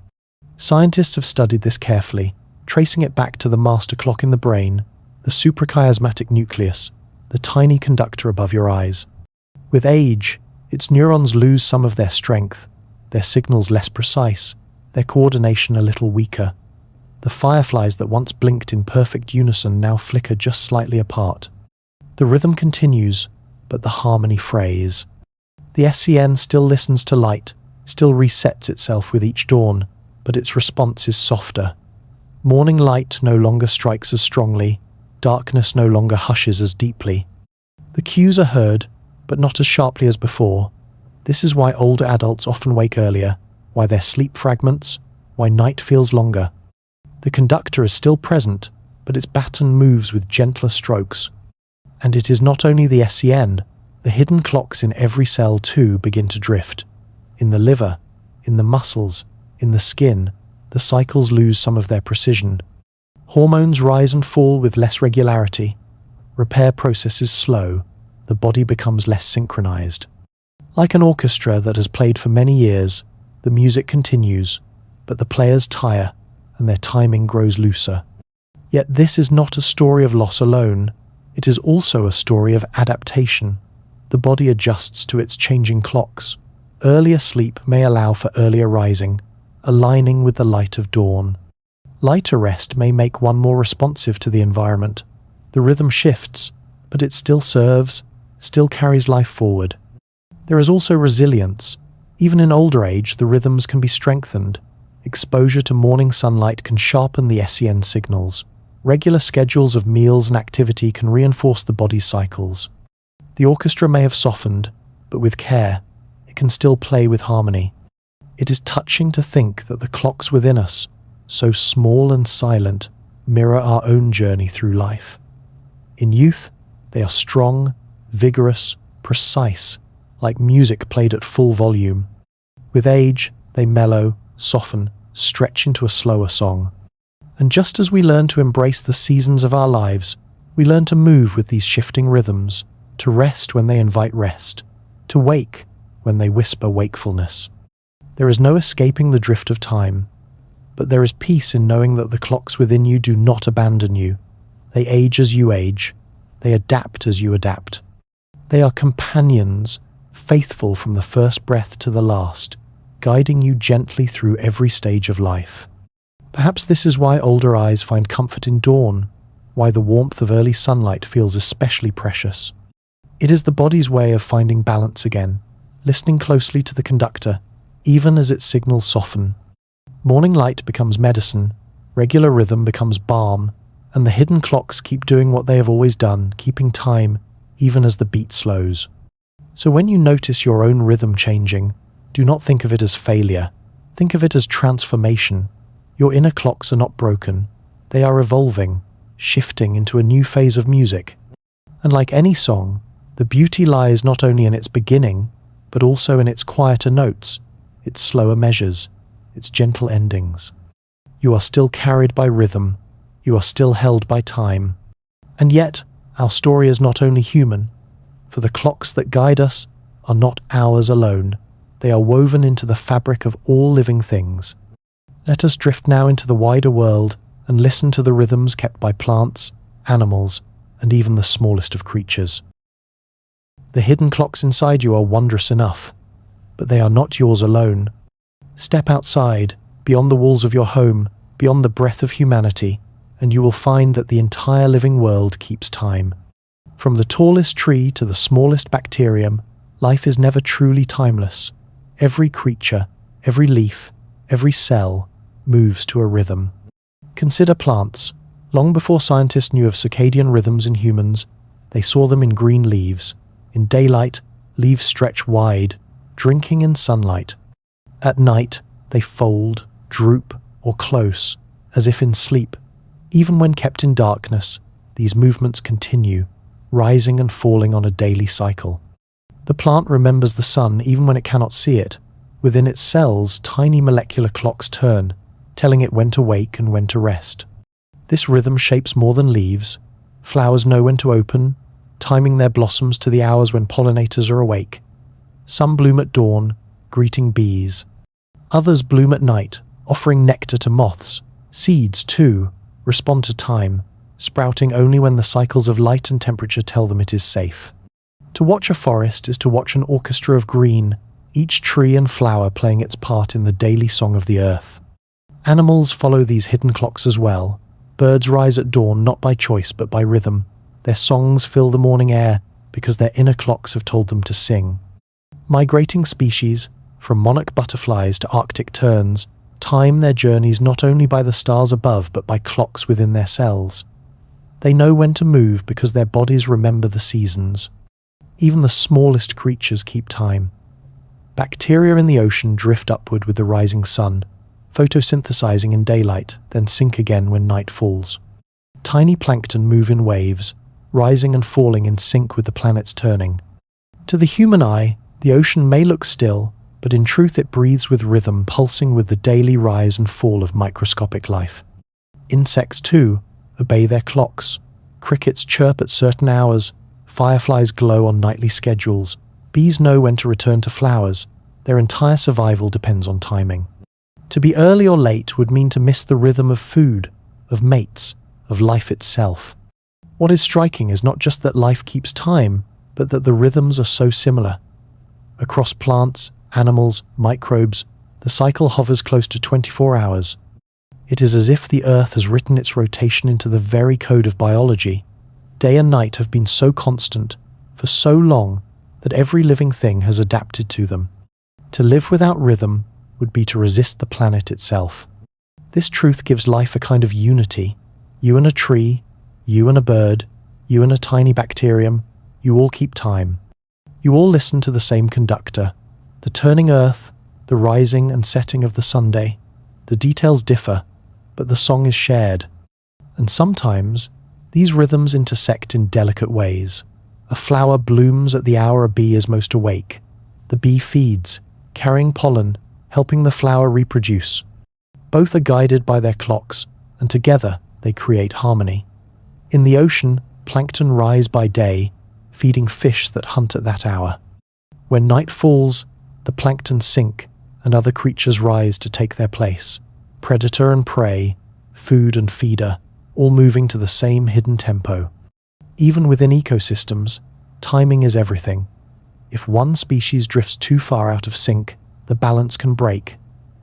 Scientists have studied this carefully, tracing it back to the master clock in the brain, the suprachiasmatic nucleus, the tiny conductor above your eyes. With age, its neurons lose some of their strength, their signals less precise, their coordination a little weaker. The fireflies that once blinked in perfect unison now flicker just slightly apart. The rhythm continues, but the harmony frays. The SCN still listens to light, still resets itself with each dawn, but its response is softer. Morning light no longer strikes as strongly, darkness no longer hushes as deeply. The cues are heard, but not as sharply as before. This is why older adults often wake earlier, why their sleep fragments, why night feels longer. The conductor is still present, but its baton moves with gentler strokes. And it is not only the SCN, the hidden clocks in every cell too begin to drift. In the liver, in the muscles, in the skin, the cycles lose some of their precision. Hormones rise and fall with less regularity. Repair processes slow. The body becomes less synchronized. Like an orchestra that has played for many years, the music continues, but the players tire and their timing grows looser. Yet this is not a story of loss alone. It is also a story of adaptation. The body adjusts to its changing clocks. Earlier sleep may allow for earlier rising, aligning with the light of dawn. Lighter rest may make one more responsive to the environment. The rhythm shifts, but it still serves, still carries life forward. There is also resilience. Even in older age, the rhythms can be strengthened. Exposure to morning sunlight can sharpen the SCN signals. Regular schedules of meals and activity can reinforce the body's cycles. The orchestra may have softened, but with care, it can still play with harmony. It is touching to think that the clocks within us, so small and silent, mirror our own journey through life. In youth, they are strong, vigorous, precise, like music played at full volume. With age, they mellow, soften, stretch into a slower song. And just as we learn to embrace the seasons of our lives, we learn to move with these shifting rhythms, to rest when they invite rest, to wake when they whisper wakefulness. There is no escaping the drift of time, but there is peace in knowing that the clocks within you do not abandon you. They age as you age. They adapt as you adapt. They are companions, faithful from the first breath to the last, guiding you gently through every stage of life. Perhaps this is why older eyes find comfort in dawn, why the warmth of early sunlight feels especially precious. It is the body's way of finding balance again, listening closely to the conductor, even as its signals soften. Morning light becomes medicine, regular rhythm becomes balm, and the hidden clocks keep doing what they have always done, keeping time, even as the beat slows. So when you notice your own rhythm changing, do not think of it as failure. Think of it as transformation. Your inner clocks are not broken. They are evolving, shifting into a new phase of music. And like any song, the beauty lies not only in its beginning, but also in its quieter notes, its slower measures, its gentle endings. You are still carried by rhythm. You are still held by time. And yet, our story is not only human, for the clocks that guide us are not ours alone. They are woven into the fabric of all living things. Let us drift now into the wider world and listen to the rhythms kept by plants, animals, and even the smallest of creatures. The hidden clocks inside you are wondrous enough, but they are not yours alone. Step outside, beyond the walls of your home, beyond the breath of humanity, and you will find that the entire living world keeps time. From the tallest tree to the smallest bacterium, life is never truly timeless. Every creature, every leaf, every cell moves to a rhythm. Consider plants. Long before scientists knew of circadian rhythms in humans, they saw them in green leaves. In daylight, leaves stretch wide, drinking in sunlight. At night, they fold, droop, or close, as if in sleep. Even when kept in darkness, these movements continue, rising and falling on a daily cycle. The plant remembers the sun even when it cannot see it. Within its cells, tiny molecular clocks turn, telling it when to wake and when to rest. This rhythm shapes more than leaves. Flowers know when to open, timing their blossoms to the hours when pollinators are awake. Some bloom at dawn, greeting bees. Others bloom at night, offering nectar to moths. Seeds, too, respond to time, sprouting only when the cycles of light and temperature tell them it is safe. To watch a forest is to watch an orchestra of green, each tree and flower playing its part in the daily song of the earth. Animals follow these hidden clocks as well. Birds rise at dawn not by choice but by rhythm. Their songs fill the morning air because their inner clocks have told them to sing. Migrating species, from monarch butterflies to Arctic terns, time their journeys not only by the stars above but by clocks within their cells. They know when to move because their bodies remember the seasons. Even the smallest creatures keep time. Bacteria in the ocean drift upward with the rising sun, photosynthesizing in daylight, then sink again when night falls. Tiny plankton move in waves, rising and falling in sync with the planet's turning. To the human eye, the ocean may look still, but in truth it breathes with rhythm, pulsing with the daily rise and fall of microscopic life. Insects, too, obey their clocks. Crickets chirp at certain hours, fireflies glow on nightly schedules, bees know when to return to flowers. Their entire survival depends on timing. To be early or late would mean to miss the rhythm of food, of mates, of life itself. What is striking is not just that life keeps time, but that the rhythms are so similar. Across plants, animals, microbes, the cycle hovers close to 24 hours. It is as if the Earth has written its rotation into the very code of biology. Day and night have been so constant, for so long, that every living thing has adapted to them. To live without rhythm would be to resist the planet itself. This truth gives life a kind of unity. You and a tree, you and a bird, you and a tiny bacterium, you all keep time. You all listen to the same conductor. The turning earth, the rising and setting of the Sunday. The details differ, but the song is shared. And sometimes, these rhythms intersect in delicate ways. A flower blooms at the hour a bee is most awake. The bee feeds, carrying pollen, helping the flower reproduce. Both are guided by their clocks, and together they create harmony. In the ocean, plankton rise by day, feeding fish that hunt at that hour. When night falls, the plankton sink, and other creatures rise to take their place. Predator and prey, food and feeder, all moving to the same hidden tempo. Even within ecosystems, timing is everything. If one species drifts too far out of sync, the balance can break.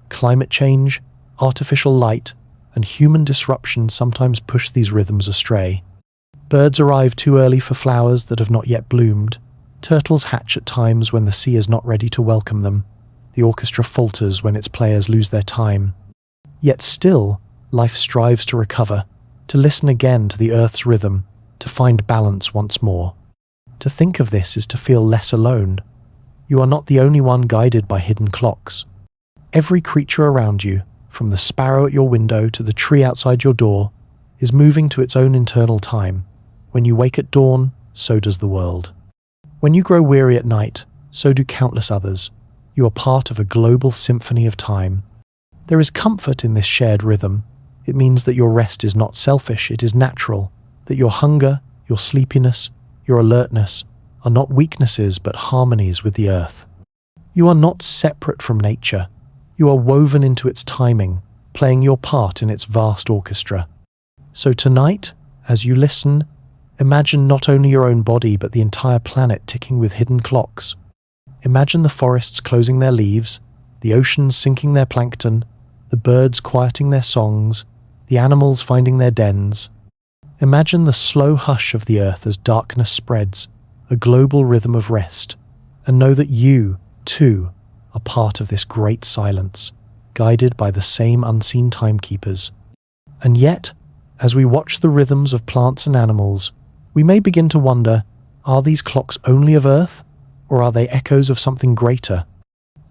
Climate change, artificial light, and human disruption sometimes push these rhythms astray. Birds arrive too early for flowers that have not yet bloomed. Turtles hatch at times when the sea is not ready to welcome them. The orchestra falters when its players lose their time. Yet still, life strives to recover, to listen again to the Earth's rhythm, to find balance once more. To think of this is to feel less alone. You are not the only one guided by hidden clocks. Every creature around you, from the sparrow at your window to the tree outside your door, is moving to its own internal time. When you wake at dawn, so does the world. When you grow weary at night, so do countless others. You are part of a global symphony of time. There is comfort in this shared rhythm. It means that your rest is not selfish, it is natural, that your hunger, your sleepiness, your alertness are not weaknesses but harmonies with the earth. You are not separate from nature. You are woven into its timing, playing your part in its vast orchestra. So tonight, as you listen, imagine not only your own body but the entire planet ticking with hidden clocks. Imagine the forests closing their leaves, the oceans sinking their plankton, the birds quieting their songs, the animals finding their dens. Imagine the slow hush of the earth as darkness spreads, a global rhythm of rest, and know that you, too, are part of this great silence, guided by the same unseen timekeepers. And yet, as we watch the rhythms of plants and animals, we may begin to wonder, are these clocks only of Earth, or are they echoes of something greater?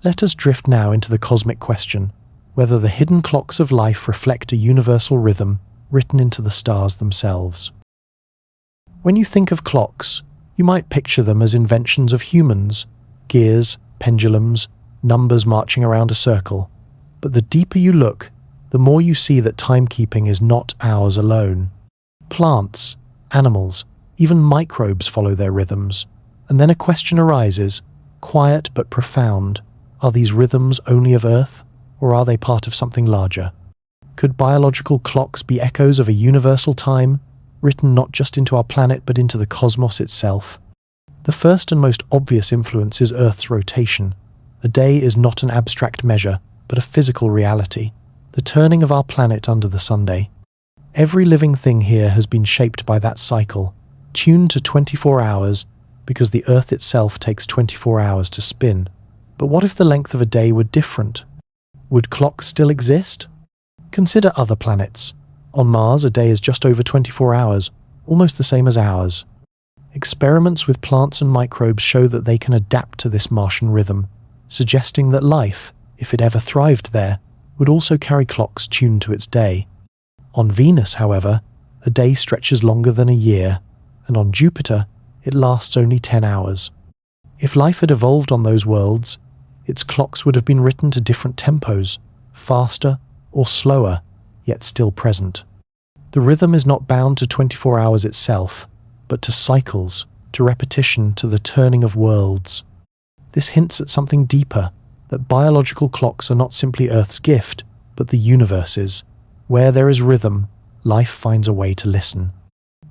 Let us drift now into the cosmic question, whether the hidden clocks of life reflect a universal rhythm written into the stars themselves. When you think of clocks, you might picture them as inventions of humans, gears, pendulums, numbers marching around a circle. But the deeper you look, the more you see that timekeeping is not ours alone. Plants, animals, even microbes follow their rhythms. And then a question arises, quiet but profound. Are these rhythms only of Earth, or are they part of something larger? Could biological clocks be echoes of a universal time, written not just into our planet but into the cosmos itself? The first and most obvious influence is Earth's rotation. A day is not an abstract measure, but a physical reality, the turning of our planet under the Sunday. Every living thing here has been shaped by that cycle, tuned to 24 hours, because the Earth itself takes 24 hours to spin. But what if the length of a day were different? Would clocks still exist? Consider other planets. On Mars, a day is just over 24 hours, almost the same as ours. Experiments with plants and microbes show that they can adapt to this Martian rhythm, suggesting that life, if it ever thrived there, would also carry clocks tuned to its day. On Venus, however, a day stretches longer than a year, and on Jupiter, it lasts only 10 hours. If life had evolved on those worlds, its clocks would have been written to different tempos, faster or slower, yet still present. The rhythm is not bound to 24 hours itself, but to cycles, to repetition, to the turning of worlds. This hints at something deeper, that biological clocks are not simply Earth's gift, but the universe's. Where there is rhythm, life finds a way to listen.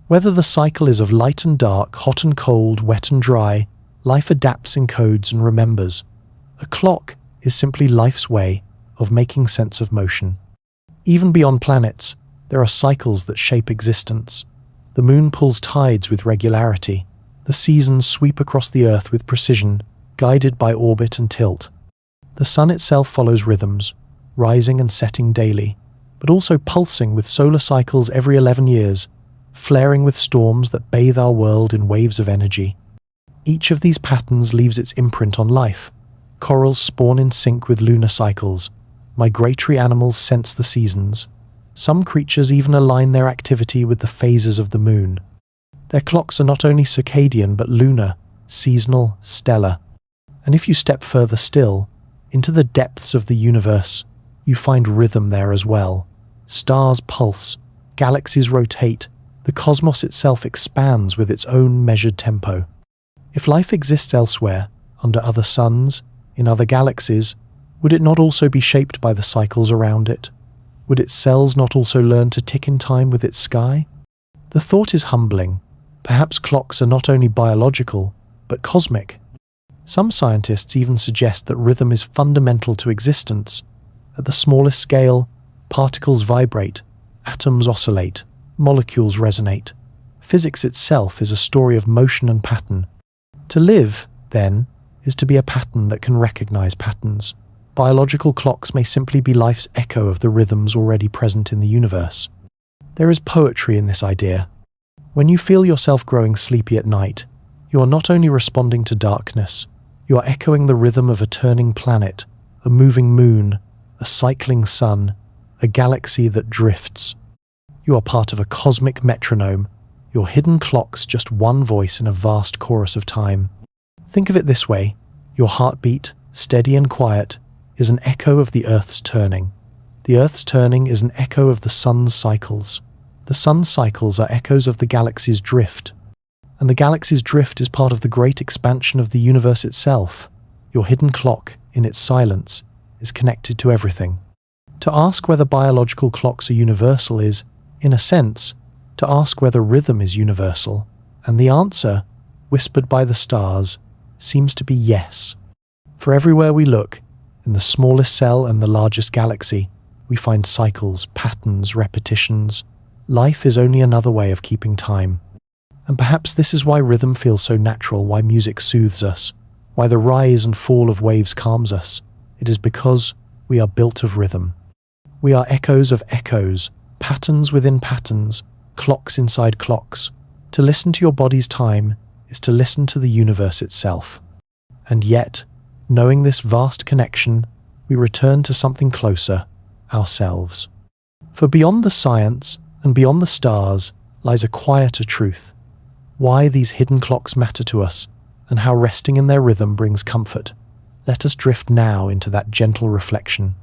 Whether the cycle is of light and dark, hot and cold, wet and dry, life adapts, encodes, and remembers. A clock is simply life's way of making sense of motion. Even beyond planets, there are cycles that shape existence. The moon pulls tides with regularity. The seasons sweep across the Earth with precision, guided by orbit and tilt. The sun itself follows rhythms, rising and setting daily, but also pulsing with solar cycles every 11 years, flaring with storms that bathe our world in waves of energy. Each of these patterns leaves its imprint on life. Corals spawn in sync with lunar cycles. Migratory animals sense the seasons. Some creatures even align their activity with the phases of the moon. Their clocks are not only circadian but lunar, seasonal, stellar. And if you step further still, into the depths of the universe, you find rhythm there as well. Stars pulse, galaxies rotate, the cosmos itself expands with its own measured tempo. If life exists elsewhere, under other suns, in other galaxies, would it not also be shaped by the cycles around it? Would its cells not also learn to tick in time with its sky? The thought is humbling. Perhaps clocks are not only biological, but cosmic. Some scientists even suggest that rhythm is fundamental to existence. At the smallest scale, particles vibrate, atoms oscillate, molecules resonate. Physics itself is a story of motion and pattern. To live, then, is to be a pattern that can recognize patterns. Biological clocks may simply be life's echo of the rhythms already present in the universe. There is poetry in this idea. When you feel yourself growing sleepy at night, you are not only responding to darkness, you are echoing the rhythm of a turning planet, a moving moon, a cycling sun, a galaxy that drifts. You are part of a cosmic metronome, your hidden clock's just one voice in a vast chorus of time. Think of it this way: your heartbeat, steady and quiet, is an echo of the Earth's turning. The Earth's turning is an echo of the sun's cycles. The sun's cycles are echoes of the galaxy's drift. And the galaxy's drift is part of the great expansion of the universe itself. Your hidden clock, in its silence, is connected to everything. To ask whether biological clocks are universal is, in a sense, to ask whether rhythm is universal. And the answer, whispered by the stars, seems to be yes. For everywhere we look, in the smallest cell and the largest galaxy, we find cycles, patterns, repetitions. Life is only another way of keeping time. And perhaps this is why rhythm feels so natural, why music soothes us, why the rise and fall of waves calms us. It is because we are built of rhythm. We are echoes of echoes, patterns within patterns, clocks inside clocks. To listen to your body's time is to listen to the universe itself. And yet, knowing this vast connection, we return to something closer, ourselves. For beyond the science and beyond the stars lies a quieter truth. Why these hidden clocks matter to us, and how resting in their rhythm brings comfort. Let us drift now into that gentle reflection.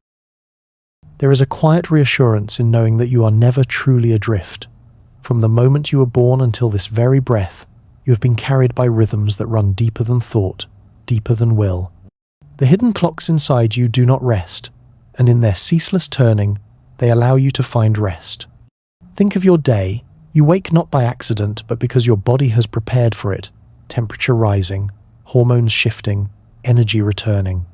There is a quiet reassurance in knowing that you are never truly adrift. From the moment you were born until this very breath, you have been carried by rhythms that run deeper than thought, deeper than will. The hidden clocks inside you do not rest, and in their ceaseless turning, they allow you to find rest. Think of your day. You wake not by accident, but because your body has prepared for it. Temperature rising, hormones shifting, energy returning.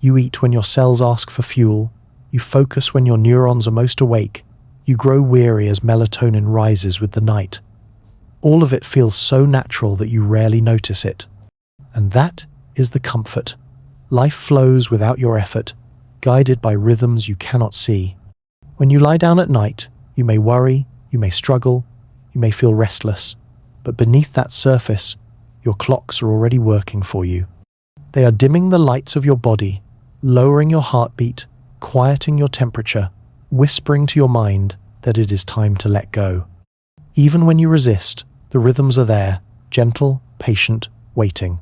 You eat when your cells ask for fuel. You focus when your neurons are most awake. You grow weary as melatonin rises with the night. All of it feels so natural that you rarely notice it. And that is the comfort. Life flows without your effort, guided by rhythms you cannot see. When you lie down at night, you may worry, you may struggle, You may feel restless, but beneath that surface, your clocks are already working for you. They are dimming the lights of your body, lowering your heartbeat, quieting your temperature, whispering to your mind that it is time to let go. Even when you resist, the rhythms are there, gentle, patient, waiting.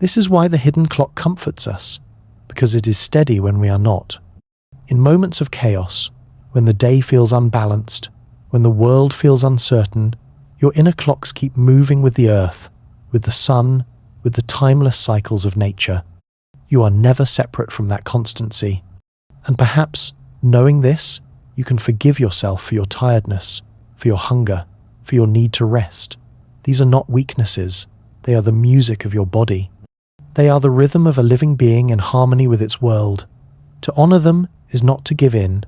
This is why the hidden clock comforts us, because it is steady when we are not. In moments of chaos, when the day feels unbalanced, when the world feels uncertain, your inner clocks keep moving with the earth, with the sun, with the timeless cycles of nature. You are never separate from that constancy. And perhaps, knowing this, you can forgive yourself for your tiredness, for your hunger, for your need to rest. These are not weaknesses. They are the music of your body. They are the rhythm of a living being in harmony with its world. To honor them is not to give in,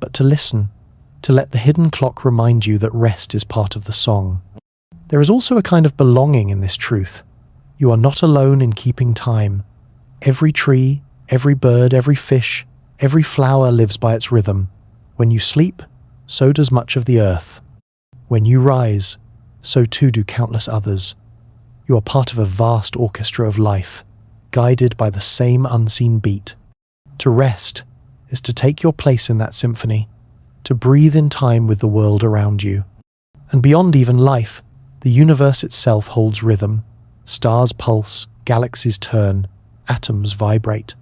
but to listen, to let the hidden clock remind you that rest is part of the song. There is also a kind of belonging in this truth. You are not alone in keeping time. Every tree, every bird, every fish, every flower lives by its rhythm. When you sleep, so does much of the earth. When you rise, so too do countless others. You are part of a vast orchestra of life, guided by the same unseen beat. To rest is to take your place in that symphony, to breathe in time with the world around you. And beyond even life, the universe itself holds rhythm. Stars pulse, galaxies turn, atoms vibrate.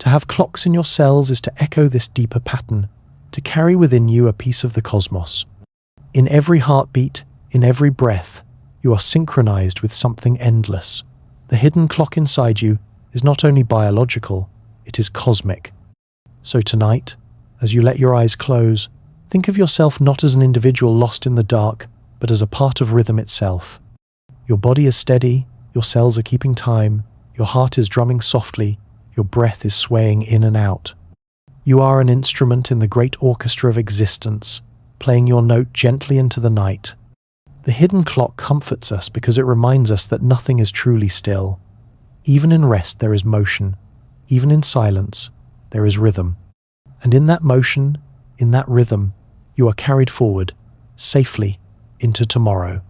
To have clocks in your cells is to echo this deeper pattern, to carry within you a piece of the cosmos. In every heartbeat, in every breath, you are synchronized with something endless. The hidden clock inside you is not only biological, it is cosmic. So tonight, as you let your eyes close, think of yourself not as an individual lost in the dark, but as a part of rhythm itself. Your body is steady, your cells are keeping time, your heart is drumming softly, your breath is swaying in and out. You are an instrument in the great orchestra of existence, playing your note gently into the night. The hidden clock comforts us because it reminds us that nothing is truly still. Even in rest there is motion. Even in silence, there is rhythm. And in that motion, in that rhythm, you are carried forward, safely, into tomorrow.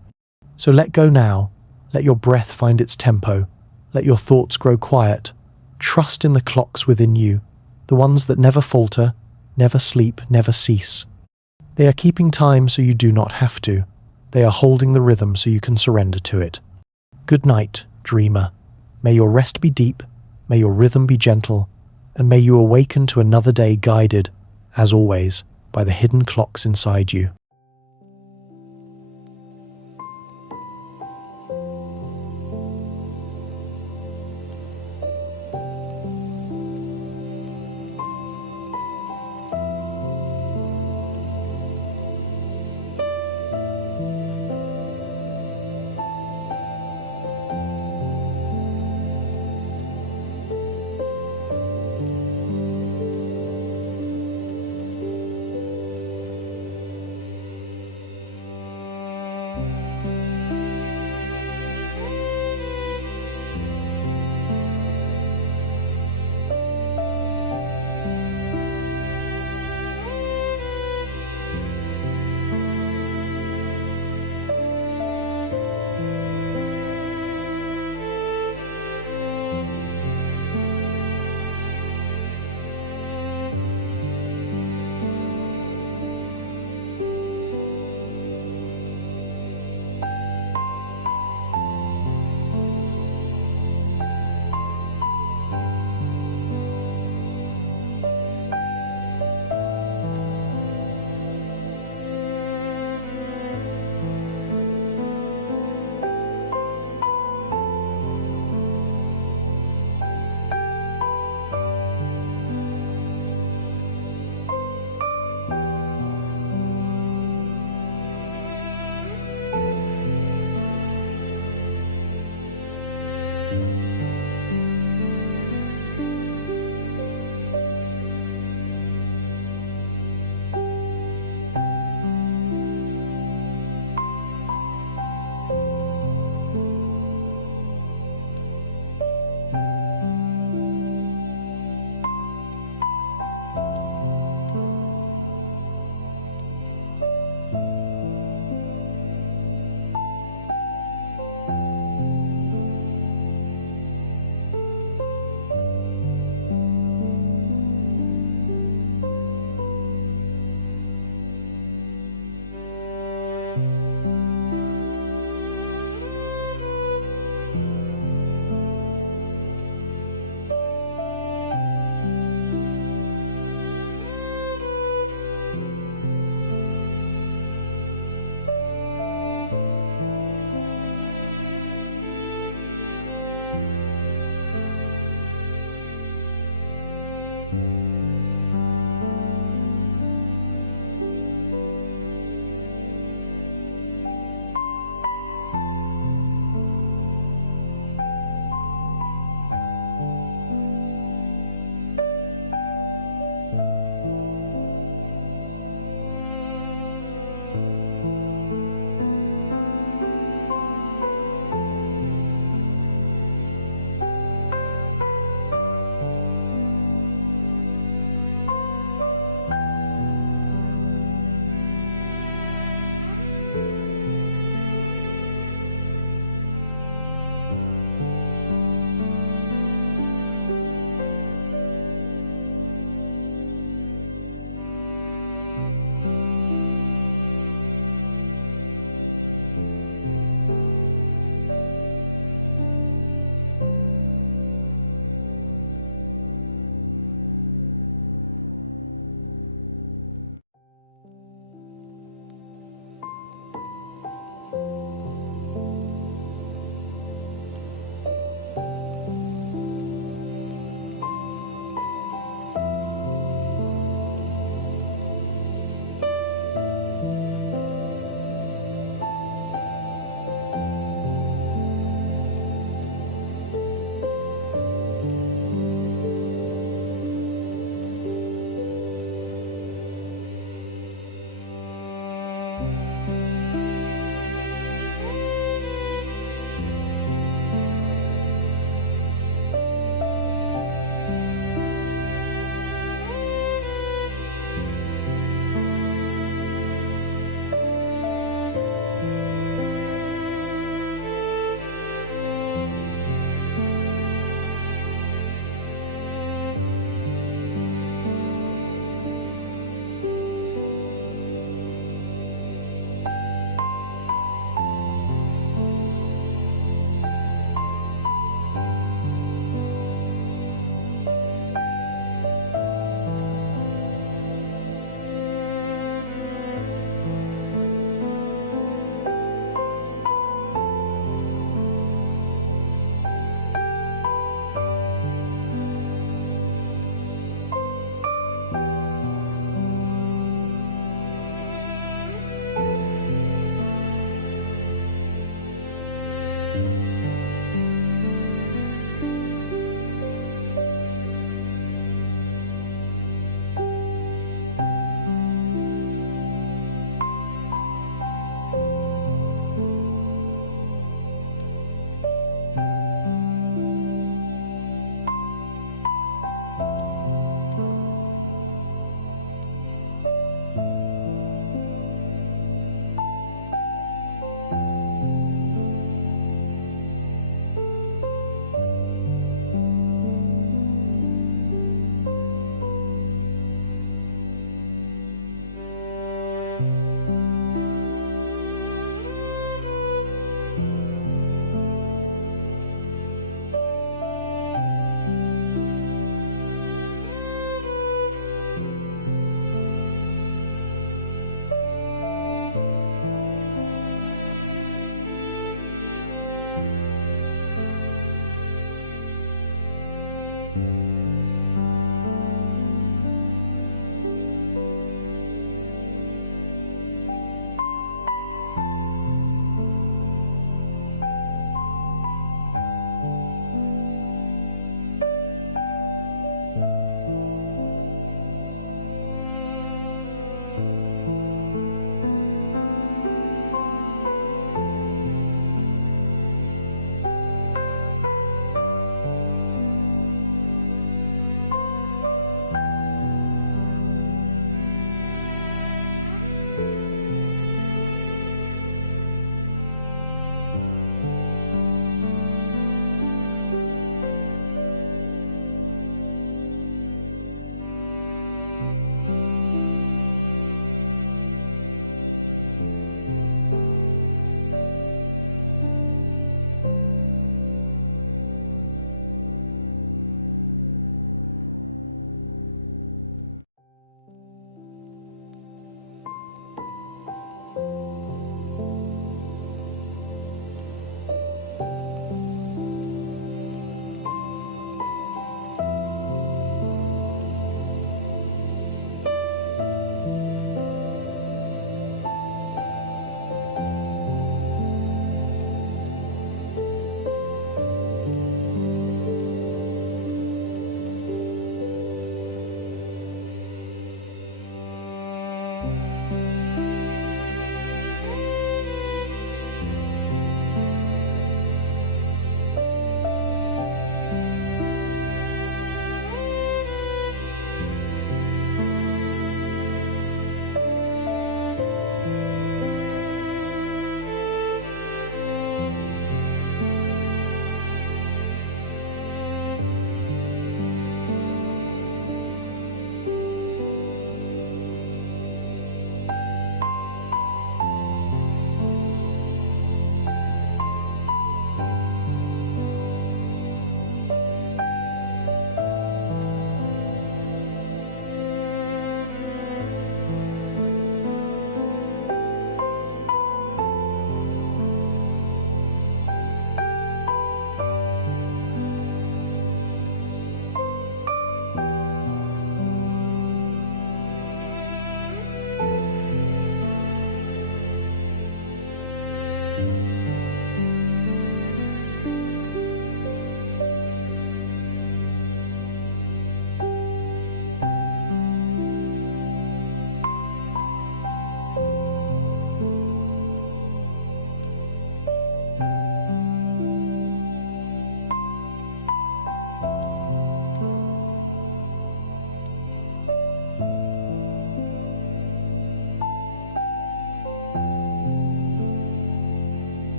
So let go now. Let your breath find its tempo. Let your thoughts grow quiet. Trust in the clocks within you, the ones that never falter, never sleep, never cease. They are keeping time so you do not have to. They are holding the rhythm so you can surrender to it. Good night, dreamer. May your rest be deep, may your rhythm be gentle, and may you awaken to another day guided, as always, by the hidden clocks inside you.